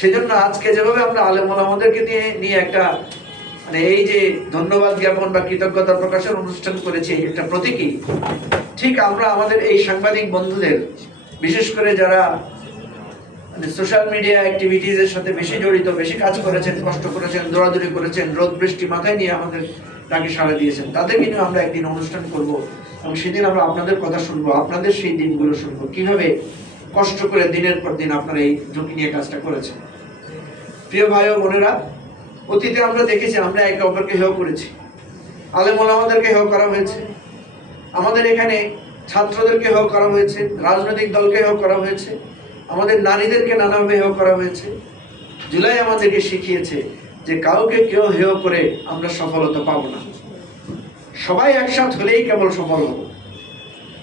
সেজন্য আজকে যেভাবে আমরা আলেম ওলামাদেরকে নিয়ে একটা মানে এই যে ধন্যবাদ জ্ঞাপন বা কৃতজ্ঞতা প্রকাশের অনুষ্ঠান করেছি, একটা প্রতীকী, ঠিক আমরা আমাদের এই সাংবাদিক বন্ধুদের, বিশেষ করে যারা মানে সোশ্যাল মিডিয়া অ্যাক্টিভিটিজ এর সাথে বেশি জড়িত, বেশি কাজ করেছেন, কষ্ট করেছেন, দৌড়াদৌড়ি করেছেন, রোদ বৃষ্টি মাথায় নিয়ে আমাদের ডাকে সাড়া দিয়েছেন, তাদেরকে নিয়ে আমরা একদিন অনুষ্ঠান করব এবং সেদিন আমরা আপনাদের কথা শুনবো, আপনাদের সেই দিনগুলো শুনবো, কিভাবে কষ্ট করে দিনের পর দিন আপনারা এই ঝুঁকি নিয়ে কাজটা করেছেন। প্রিয় ভাই ও বোনেরা, অতীতে আমরা দেখেছি আমরা একে অপরকে হেয় করেছি, আলেম ওলামাদেরকে হেয় করা হয়েছে, আমাদের এখানে ছাত্রদেরকে হেয় করা হয়েছে, রাজনৈতিক দলকে হেয় করা হয়েছে, আমাদের নারীদেরকে নানাভাবে হেয় করা হয়েছে। জুলাই আমাদেরকে শিখিয়েছে যে কাউকে কেউ হেয় করে আমরা সফলতা পাবো না, সবাই একসাথ হলেই কেবল সফল হব।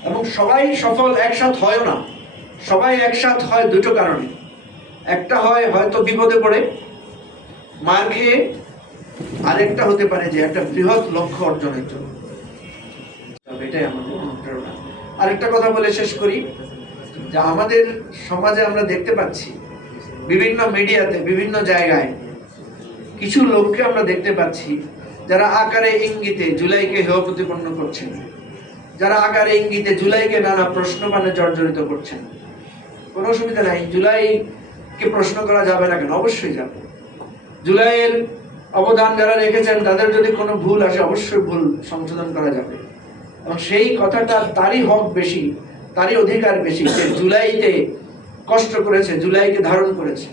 এবং সবাই সফল একসাথ হয় না, সবাই একসাথ হয় দুটো কারণে। একটা হয় হয়তো বিপদে পড়ে মার খেয়ে, আরেকটা হতে পারে যে একটা বৃহৎ লক্ষ্য অর্জনের জন্য। এটাই আমাদের অনুপ্রেরণা। আরেকটা কথা বলে শেষ করি, যে আমাদের সমাজে আমরা দেখতে পাচ্ছি বিভিন্ন মিডিয়াতে, বিভিন্ন জায়গায় কিছু লোককে আমরা দেখতে পাচ্ছি যারা আকারে ইঙ্গিতে জুলাইকে হেয় প্রতিপন্ন করছেন, যারা আকারে ইঙ্গিতে জুলাইকে নানা প্রশ্ন মানে জর্জরিত করছেন। কোনো অসুবিধা নাই, জুলাইকে প্রশ্ন করা যাবে না কেন? অবশ্যই যাবে। জুলাইয়ের অবদান যারা রেখেছেন তাদের যদি কোনো ভুল আসে অবশ্যই ভুল সংশোধন করা যাবে, এবং সেই কথাটা তারই হক বেশি, তারই অধিকার বেশি যে জুলাইতে কষ্ট করেছে, জুলাইকে ধারণ করেছে।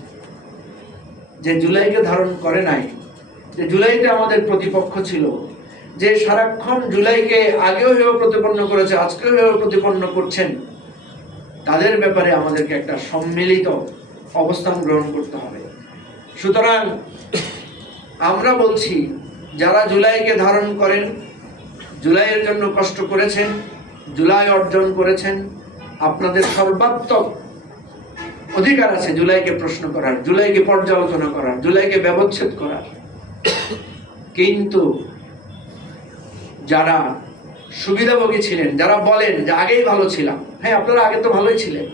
যে জুলাইকে ধারণ করে নাই, যে জুলাইতে আমাদের প্রতিপক্ষ ছিল, যে সারাক্ষণ জুলাইকে আগেও হেয় প্রতিপন্ন করেছে, আজকেও হেয় প্রতিপন্ন করছেন, তাদের ব্যাপারে আমাদেরকে একটা সম্মিলিত অবস্থান গ্রহণ করতে হবে। সুতরাং আমরা বলছি, যারা জুলাইকে ধারণ করেন, জুলাইয়ের জন্য কষ্ট করেছেন, জুলাই অর্জন করেছেন, আপনাদের সর্বাত্মক অধিকার আছে জুলাইকে প্রশ্ন করার, জুলাইকে পর্যালোচনা করার, জুলাইকে ব্যবচ্ছেদ করার। কিন্তু যারা সুবিধাভোগী ছিলেন, যারা বলেন যে আগেই ভালো ছিলাম, হ্যাঁ আপনারা আগে তো ভালোই ছিলেন,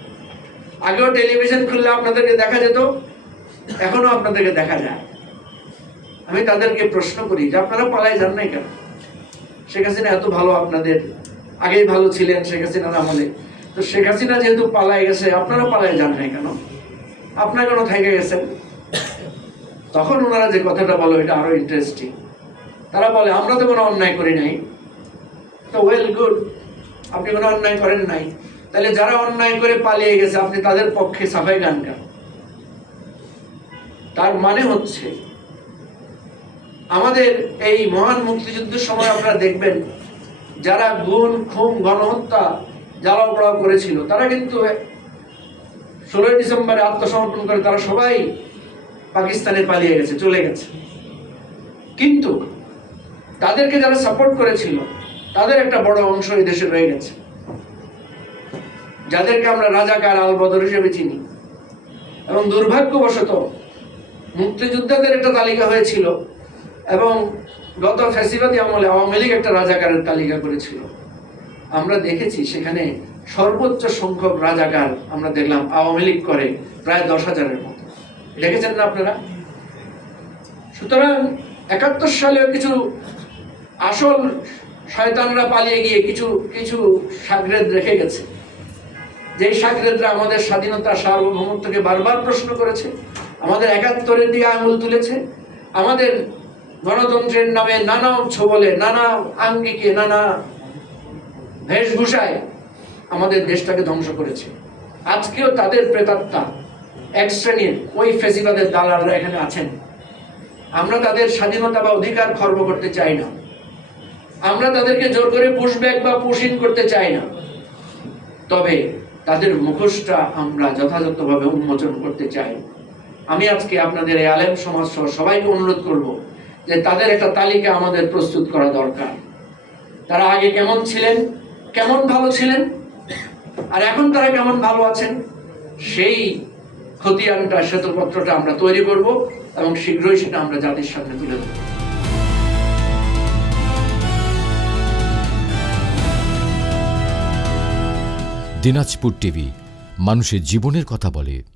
আগেও টেলিভিশন খুললে আপনাদেরকে দেখা যেত, এখনো আপনাদেরকে দেখা যায়। আমি তাদেরকে প্রশ্ন করি যে আপনারা পালায় যান নাই কেন? শেখ হাসিনা এত ভালো, আপনাদের আগেই ভালো ছিলেন শেখ হাসিনার আমলে, তো শেখ হাসিনা যেহেতু পালায় গেছে, আপনারা পালায় যান নাই কেন? আপনারা কেন থেকে গেছেন? তখন ওনারা যে কথাটা বলো এটা আরো ইন্টারেস্টিং। তারা বলে আমরা তো কোনো অন্যায় করি নাই। তো ওয়েল গুড, আপনি কোনো অন্যায় করেন নাই, তাহলে যারা অন্যায় করে পালিয়ে গেছে আপনি তাদের পক্ষে সাফাই গান কেন? তার মানে হচ্ছে আমাদের এই মহান মুক্তিযুদ্ধের সময় আপনারা দেখবেন যারা গুম খুন গণহত্যা জ্বালাও পোড়াও করেছিল, তারা কিন্তু 16 ডিসেম্বরে আত্মসমর্পণ করে তারা সবাই পাকিস্তানে পালিয়ে গেছে, চলে গেছে। কিন্তু তাদেরকে যারা সাপোর্ট করেছিল তাদের একটা বড় অংশ এই দেশে রয়ে গেছে, যাদেরকে আমরা রাজাকার আল বদর হিসেবে চিনি। এবং দুর্ভাগ্যবশত মুক্তিযোদ্ধাদের একটা তালিকা হয়েছিল, এবং গত ফ্যাসিবাদী আমলে আওয়ামী লীগ একটা রাজাকারের তালিকা করেছিল। আমরা দেখেছি সেখানে সর্বোচ্চ সংখ্যক রাজাকার আমরা দেখলাম আওয়ামী লীগ করে প্রায় 10,000-এর মতো। দেখেছেন না আপনারা? সুতরাং 71 সালেও কিছু আসল শয়তানরা পালিয়ে গিয়ে কিছু কিছু সাগরেদ রেখে গেছে, যেই সাগরেদরা আমাদের স্বাধীনতা সার্বভৌমত্বকে বারবার প্রশ্ন করেছে, আমাদের 71-এর দিকে আঙুল তুলেছে, আমাদের গণতন্ত্রের নামে নানা ছবলে, নানা আঙ্গিকে, নানা বেশভূষায় আমাদের দেশটাকে ধ্বংস করেছে। আজকেও তাদের প্রেতাত্মা এক শ্রেণীর ওই ফেসিবাদের দালালরা এখানে আছেন। আমরা তাদের স্বাধীনতা বা অধিকার খর্ব করতে চাই না, আমরা তাদেরকে জোর করে পুশব্যাক বা পুশইন করতে চাই না, তবে তাদের মুখোশটা আমরা যথাযথভাবে উন্মোচন করতে চাই। আমি আজকে আপনাদের এই আলেম সমাজ সহ সবাইকে অনুরোধ করব যে তাদের একটা তালিকা আমাদের প্রস্তুত করা দরকার। তারা আগে কেমন ছিলেন, কেমন ভালো ছিলেন, আর এখন তারা কেমন ভালো আছেন, সেই খতিয়ানটা, শ্বেতপত্রটা আমরা তৈরি করব এবং শীঘ্রই সেটা আমরা জাতির সামনে তুলে দেব। দিনাজপুর টিভি, মানুষের জীবনের কথা বলে।